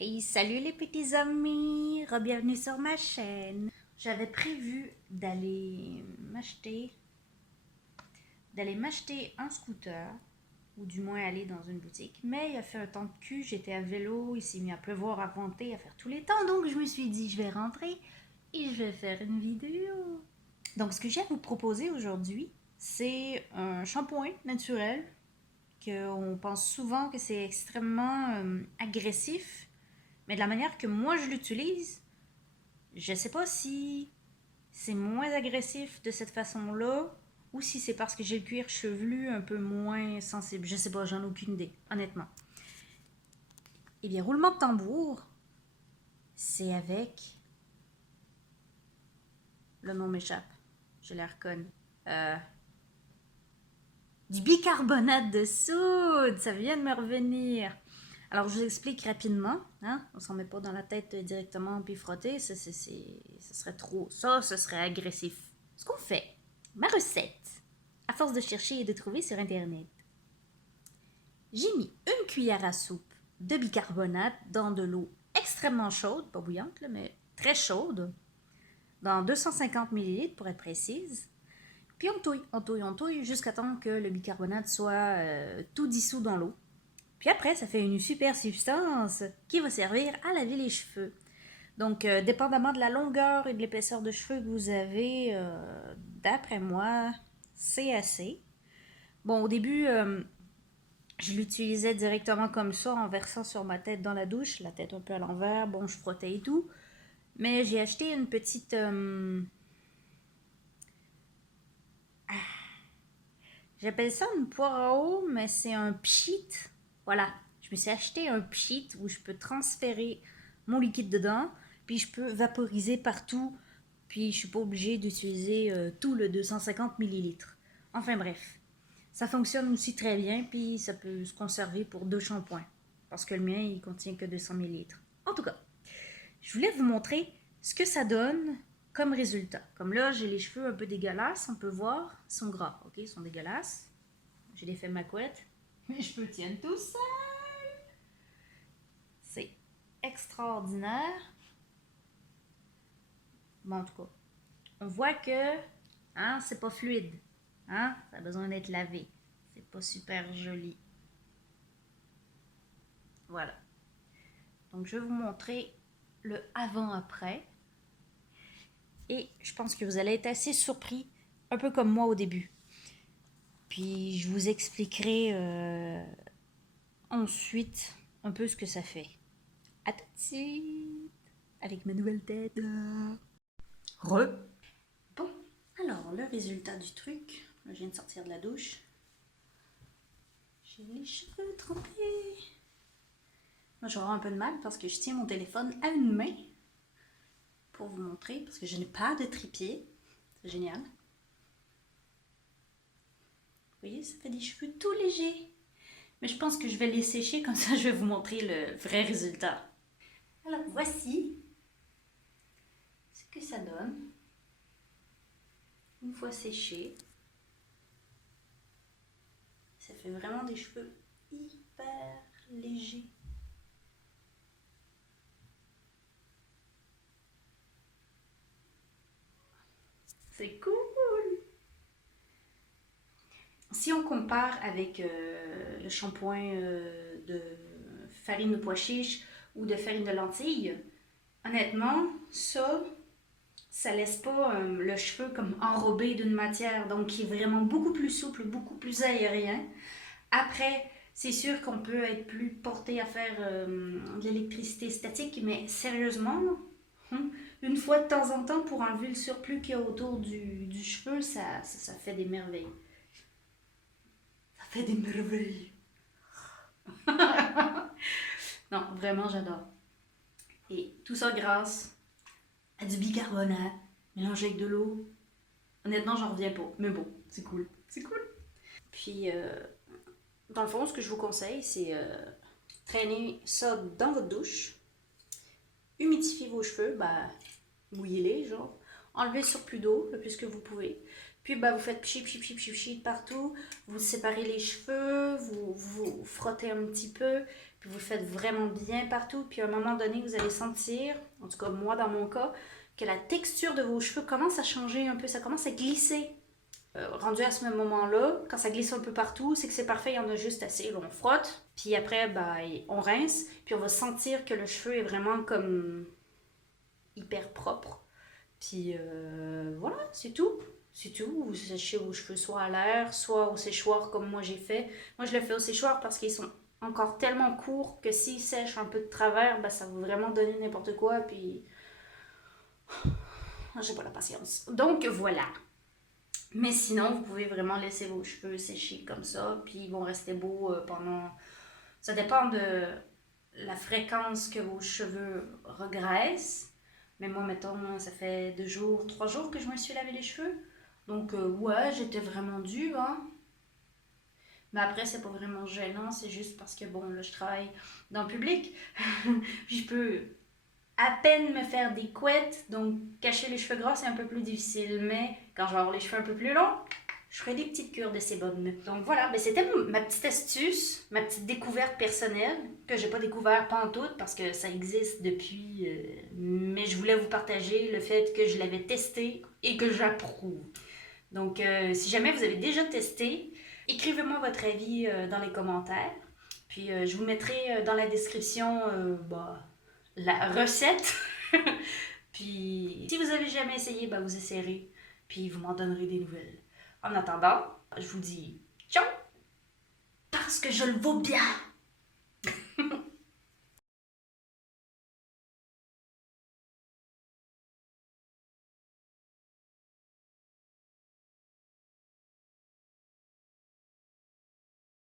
Hey, salut les petits amis, bienvenue sur ma chaîne. J'avais prévu d'aller m'acheter un scooter, ou du moins aller dans une boutique, mais il a fait un temps de cul, j'étais à vélo, il s'est mis à pleuvoir, à venter, à faire tous les temps, donc je me suis dit je vais rentrer et je vais faire une vidéo. Donc ce que j'ai à vous proposer aujourd'hui, c'est un shampoing naturel qu'on pense souvent que c'est extrêmement agressif, mais de la manière que moi je l'utilise, je sais pas si c'est moins agressif de cette façon-là ou si c'est parce que j'ai le cuir chevelu un peu moins sensible. Je sais pas, j'en ai aucune idée, honnêtement. Eh bien, roulement de tambour, c'est avec... Le nom m'échappe. Je la reconnais. Du bicarbonate de soude, ça vient de me revenir. Alors, je vous explique rapidement. Hein? On s'en met pas dans la tête directement puis frotter. Ce serait trop. Ça, ce serait agressif. Ce qu'on fait, ma recette, à force de chercher et de trouver sur Internet, j'ai mis une cuillère à soupe de bicarbonate dans de l'eau extrêmement chaude, pas bouillante, là, mais très chaude, dans 250 ml pour être précise. Puis on touille jusqu'à temps que le bicarbonate soit tout dissous dans l'eau. Puis après, ça fait une super substance qui va servir à laver les cheveux. Donc, dépendamment de la longueur et de l'épaisseur de cheveux que vous avez, d'après moi, c'est assez. Bon, au début, je l'utilisais directement comme ça, en versant sur ma tête dans la douche, la tête un peu à l'envers. Bon, je frottais et tout. Mais j'ai acheté une petite... j'appelle ça une poire à eau, mais c'est un pchit. Voilà, je me suis acheté un pchit où je peux transférer mon liquide dedans, puis je peux vaporiser partout, puis je suis pas obligée d'utiliser tout le 250 millilitres. Enfin bref, ça fonctionne aussi très bien, puis ça peut se conserver pour 2 shampoings, parce que le mien, il contient que 200 millilitres. En tout cas, je voulais vous montrer ce que ça donne comme résultat. Comme là, j'ai les cheveux un peu dégueulasses, on peut voir, ils sont gras, ok, ils sont dégueulasses. J'ai les fait ma couette. Mes cheveux tiennent tout seuls. C'est extraordinaire. Bon, en tout cas, on voit que hein, c'est pas fluide. Hein? Ça a besoin d'être lavé. C'est pas super joli. Voilà. Donc, je vais vous montrer le avant-après. Et je pense que vous allez être assez surpris, un peu comme moi au début. Puis, je vous expliquerai ensuite un peu ce que ça fait. À tout de suite avec ma nouvelle tête. Re. Bon, alors le résultat du truc. Là, je viens de sortir de la douche. J'ai les cheveux trempés. Moi, j'aurai un peu de mal parce que je tiens mon téléphone à une main pour vous montrer parce que je n'ai pas de trépied. C'est génial. Vous voyez, ça fait des cheveux tout légers. Mais je pense que je vais les sécher comme ça je vais vous montrer le vrai résultat. Alors voici ce que ça donne une fois séché. Ça fait vraiment des cheveux hyper légers. C'est cool! Si on compare avec le shampoing de farine de pois chiche ou de farine de lentilles, honnêtement, ça laisse pas le cheveu comme enrobé d'une matière, donc qui est vraiment beaucoup plus souple, beaucoup plus aérien. Après, c'est sûr qu'on peut être plus porté à faire de l'électricité statique, mais sérieusement, une fois de temps en temps, pour enlever le surplus qu'il y a autour du cheveu, ça fait des merveilles. Ça fait des merveilles. Non, vraiment, j'adore. Et tout ça grâce à du bicarbonate mélangé avec de l'eau. Honnêtement, j'en reviens pas. Mais bon, c'est cool. C'est cool. Puis, dans le fond, ce que je vous conseille, c'est traîner ça dans votre douche. Humidifiez vos cheveux, mouillez-les, genre. Enlevez le surplus d'eau le plus que vous pouvez. Puis bah, vous faites pchit, pchit, pchit, pchit, pchit partout. Vous séparez les cheveux, vous frottez un petit peu. Puis vous le faites vraiment bien partout. Puis à un moment donné, vous allez sentir, en tout cas moi dans mon cas, que la texture de vos cheveux commence à changer un peu. Ça commence à glisser. Rendu à ce moment-là, quand ça glisse un peu partout, c'est que c'est parfait, il y en a juste assez. Là, on frotte, puis après, bah, on rince, puis on va sentir que le cheveu est vraiment comme hyper propre. Puis voilà, c'est tout. C'est tout. Vous séchez vos cheveux soit à l'air, soit au séchoir comme moi j'ai fait. Moi, je le fais au séchoir parce qu'ils sont encore tellement courts que s'ils sèchent un peu de travers, bah, ça va vraiment donner n'importe quoi. Puis j'ai pas la patience. Donc voilà. Mais sinon, vous pouvez vraiment laisser vos cheveux sécher comme ça, puis ils vont rester beaux pendant... Ça dépend de la fréquence que vos cheveux regraissent. Mais moi, mettons, ça fait 2 jours, 3 jours que je me suis lavé les cheveux. Donc, ouais, j'étais vraiment due, hein. Mais après, c'est pas vraiment gênant, c'est juste parce que, bon, là, je travaille dans le public. Puis je peux à peine me faire des couettes, donc cacher les cheveux gras, c'est un peu plus difficile. Mais quand je vais avoir les cheveux un peu plus longs, je ferai des petites cures de sébum. Donc voilà, ben c'était ma petite astuce, ma petite découverte personnelle, que j'ai pas découvert pantoute parce que ça existe depuis, mais je voulais vous partager le fait que je l'avais testé et que j'approuve. Donc si jamais vous avez déjà testé, écrivez-moi votre avis dans les commentaires. Puis je vous mettrai dans la description bah, la recette. Puis si vous avez jamais essayé, bah, vous essayerez. Puis vous m'en donnerez des nouvelles. En attendant, je vous dis ciao parce que je le vaux bien.